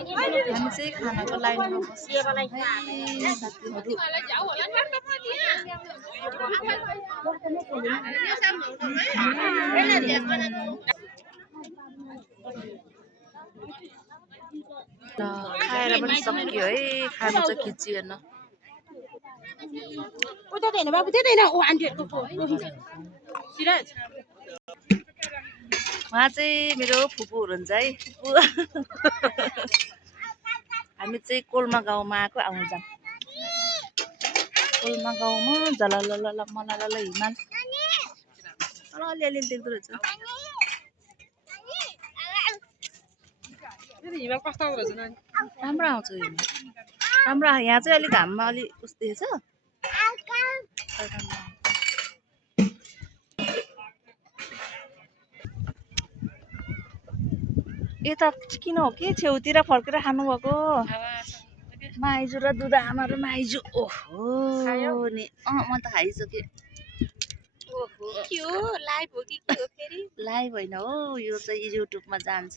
हामी चाहिँ खानाको लाइनमा बसेको छौँ है साथीहरू। खाएर पनि सक्यो है, खानु चाहिँ खिचिएन। उहाँ चाहिँ मेरो फुपू हुनुहुन्छ है, फुपू। हामी चाहिँ कोल्मा गाउँमा आउँछ। कोल्मा गाउँमा जललल मलल हिमाल अलिअलि देख्दो रहेछ। राम्रो आउँछ हिमाल, राम्रो। यहाँ चाहिँ अलिक घाममा अलि उस्तै छ। यता किन हो कि छेउतिर फर्केर खानुभएको? माइजू र दुध आमा र माइजू। ओहो नि म त खाइसकेँ। लाइभ होइन हो, यो चाहिँ युट्युबमा जान्छ।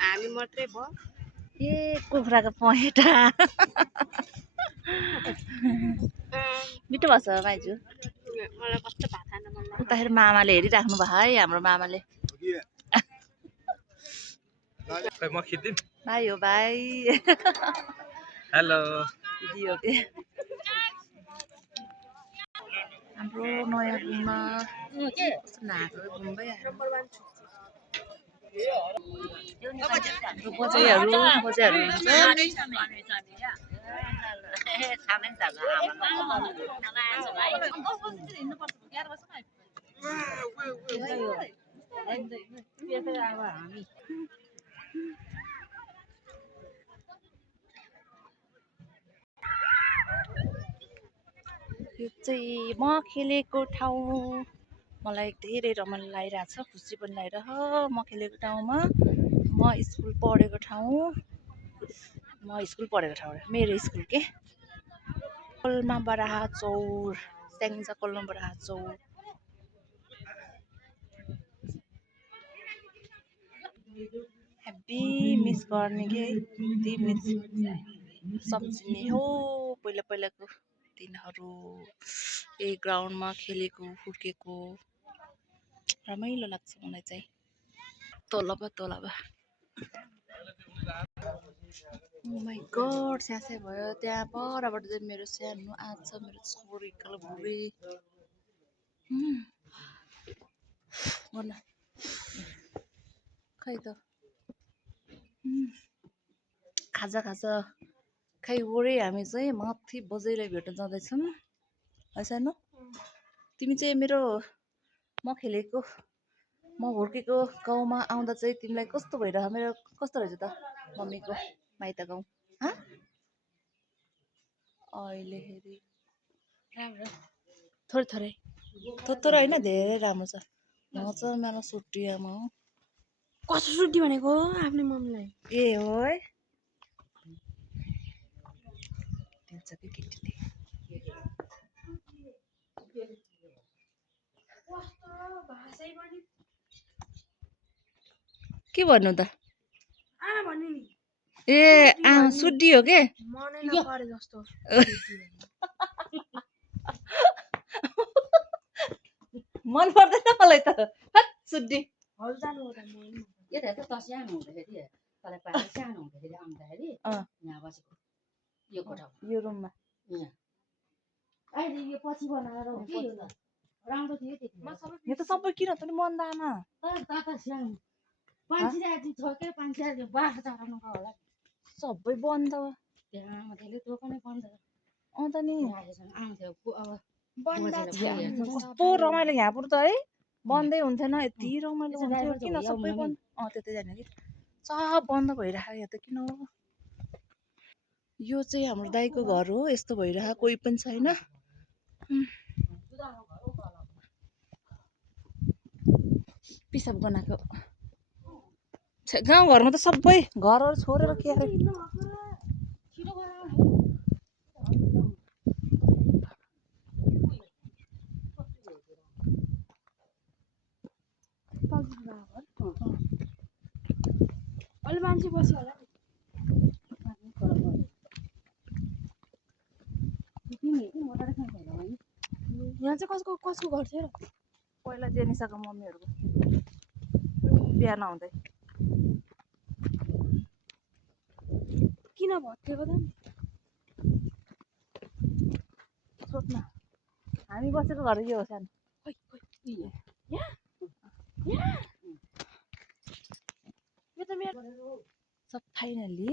हामी मात्रै भयो। ए कुखुराको पहेटा मिठो भएछ माइजू। मलाई कस्तो भात खान मन लाग्छ। उताखेरि मामाले हेरिराख्नु भयो है, हाम्रो मामाले। म खिच्दिन। भाइ हो भाइ। हेलो। भिडियो के हाम्रो नयाँ गुम्बा घुम्दै आयो। बजाइहरू हुन्छ। यो चाहिँ म खेलेको ठाउँ, मलाई धेरै रमाइलो लागिरहेछ, खुसी पनि लागिरह। म खेलेको ठाउँमा, म स्कुल पढेको ठाउँ, मेरो स्कुल के कोल्मा बराहा चौर, स्याङ्जा कोल्मा बराहा चौर। हेभी मिस गर्ने के, यति मिस सम्झिने हो पहिला पहिलाको दिनहरू। यही ग्राउन्डमा खेलेको हुर्केको रमाइलो लाग्छ मलाई चाहिँ। तोलाबा माइ गड, स्यासे भयो। त्यहाँ परबाट चाहिँ मेरो सानो आँच छ, मेरो छोरी बुढी। खै त खाजा खै वरै। हामी चाहिँ माथि बजैलाई भेट्न जाँदैछौँ है सानो। तिमी चाहिँ मेरो म हुर्केको गाउँमा आउँदा चाहिँ तिमीलाई कस्तो भइरह? मेरो कस्तो रहेछ त मम्मीको माइत गाउँ? अहिले हेरी राम्रो, थोरै थोरै होइन, धेरै राम्रो छ। म चाहिँ मेरो सुट्टी आमा हो। कसो सुट्टी भनेको आफ्नो मम्मीलाई? ए हो है, दिन्छ कि केटीले। के भन्नु त? ए सुड्डी हो के? मन पर्दैन मलाई त सुड्डी। यो रुममा यो त सबै किन त नि मन्द आमा सबै बन्द। अन्त नि कस्तो रमाइलो यहाँ पुर त है, बन्दै हुन्थेन, यति रमाइलो हुन्थ्यो। किन सबै बन्द? त्यतै जाने कि सब बन्द भइरहेको यहाँ त किन हो? यो चाहिँ हाम्रो दाइको घर हो, यस्तो भइरहेको कोही पनि छैन। पिसाब गनाएको गाउँघरमा त सबै घरहरू छोडेर के अरे अहिले मान्छे बस्यो होला यहाँ चाहिँ कसको कसको घर थियो र पहिला जेनिसाको मम्मीहरूको बिहा नहुँदै किन भत्केको त सोध्न हामी बसेको घर यो हो सानो यो त मेरो सब फाइनली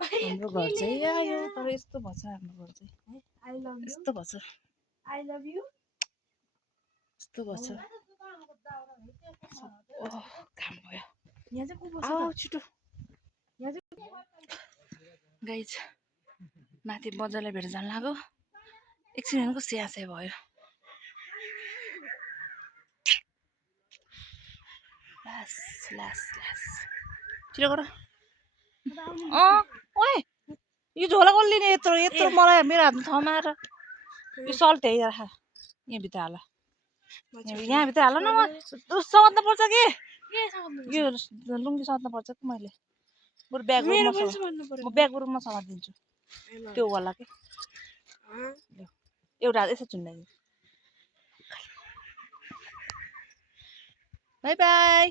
हाम्रो घर चाहिँ आयो तर यस्तो भएछ हाम्रो घर चाहिँ आई लभ यु यस्तो भएछ आई लभ यु यस्तो भएछ ओह घाम भयो यहाँ चाहिँ को बस्छ आऊ छिटो यहाँ गाइज माथि बजारलाई भेट जान लाग्यो एकछिनको स्यासे भयो लास लास लास छिटो गर ओए यो झोला कसले लिने यत्रो यत्रो मलाई मेरो हातमा ठाउँमा आएर यो सल त्यही राख यहाँभित्र हाल यहाँभित्र हाल न म समात्न पर्छ कि यो लुङ्गी समात्न पर्छ कि मैले बरु ब्याग म ब्याग रुममा समातिदिन्छु त्यो होला कि एउटा यसो चुन्डाइदिनु बाई बाई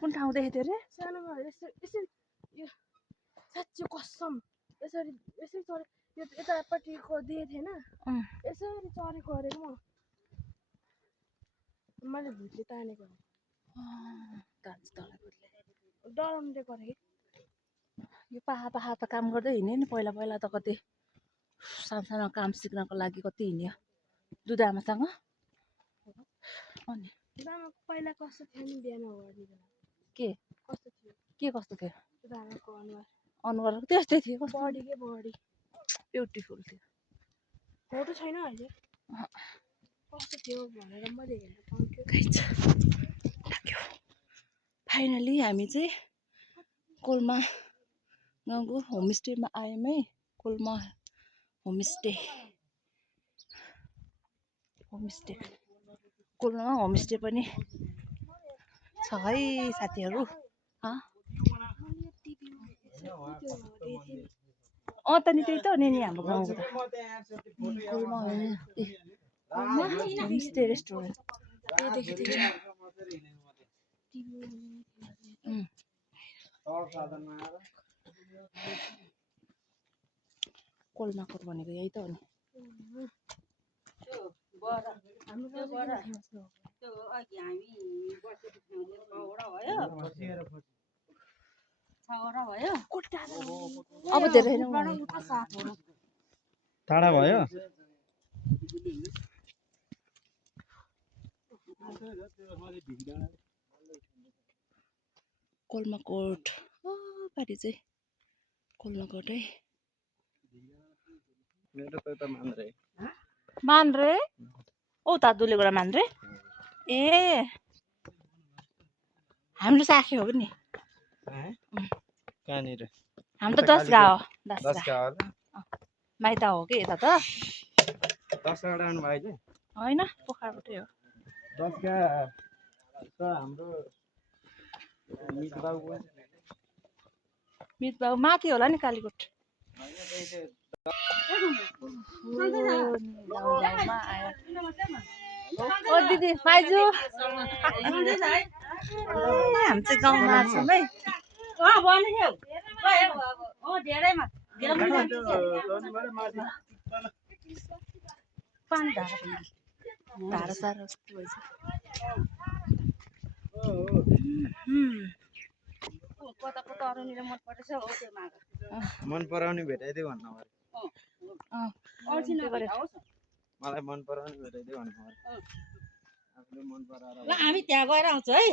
कुन ठाउँ देखेको थियो अरे सानोमा यसरी यो साँच्ची कसम यसरी यसरी चढे यो यतापट्टिको दिएको थिएन यसरी चढेको अरे मैले भुतले तानेको डराउनु गरेँ यो पाहा पाहा त काम गर्दै हिँड्यो नि पहिला पहिला त कति सानो सानो काम सिक्नको लागि कति हिँड्यो दुधामासँग अनि पहिला कस्तो थियो नि बिहान अगाडि के कस्तो थियो के कस्तो थियो दुधामाको अनुहार अनुहार त्यस्तै थियो बडी के बडी ब्युटिफुल थियो फोटो छैन अहिले कस्तो थियो भनेर मैले हेर्न पाउँथ्यो फाइनली हामी चाहिँ कोलमा गाउँको होमस्टेमा आयौँ है कोलमा होमस्टे कोलमा होमस्टे पनि छ है साथीहरू त नि त्यही त नि हाम्रो गाउँको त कोलमा होमस्टे रेस्टुरेन्ट कोलमाकोट भनेको यही त हो नि अब धेरै टाढा भयो कोलमाकोट पारि चाहिँ कोलमाकोट है मान्द्रे ओ दादुले गएर मान्द्रे ए हामीले साख्यो हो नि कहाँनिर हाम्रो त 10 गाउँ 10 गाउँ माइत हो कि यता त 10 गाडा भयो होइन पोखराबाटै हो 10 गाडा त हाम्रो मित बाबु माथि होला नि कालीकोट ओ दिदी माइजू हामी चाहिँ गाउँमा छौँ है पानी धारा सारा जस्तो भएछ मन पराउने भेटाइदियो भन्नु मलाई मन पराउने भेटाइदियो भन्नु आफूले मन पराएर ल हामी त्यहाँ गएर आउँछ है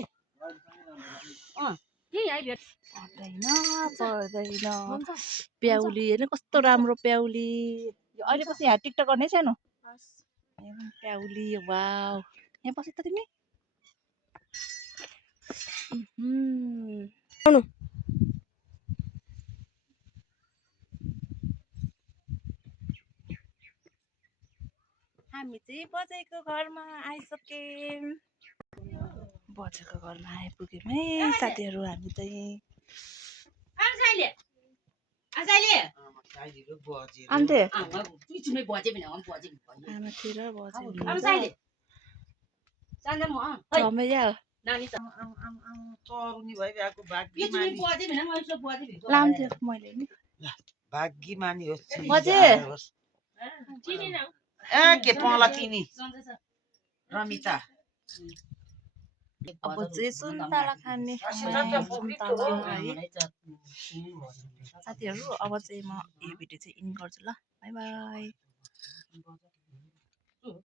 पर्दैन प्याउली हेर्नु कस्तो राम्रो प्याउली अहिले पछि यहाँ टिकटक गर्ने सानो प्याउली वाउ यहाँ बस त तिमी हामी चाहिँ बजेको घरमा आइसक्यौँ। बजेको घरमा आइपुग्यौँ है साथीहरू। हामी चाहिँ आन्टे आमातिर बजे झमेल्या लान्थ्यो मैले नि भाग्य मानी होस् बजे के पाउला तिमी रमिता अब चाहिँ सुन्तला खाने सुन्तला है साथीहरू। अब चाहिँ म यो भिडियो चाहिँ इन गर्छु ल। By by.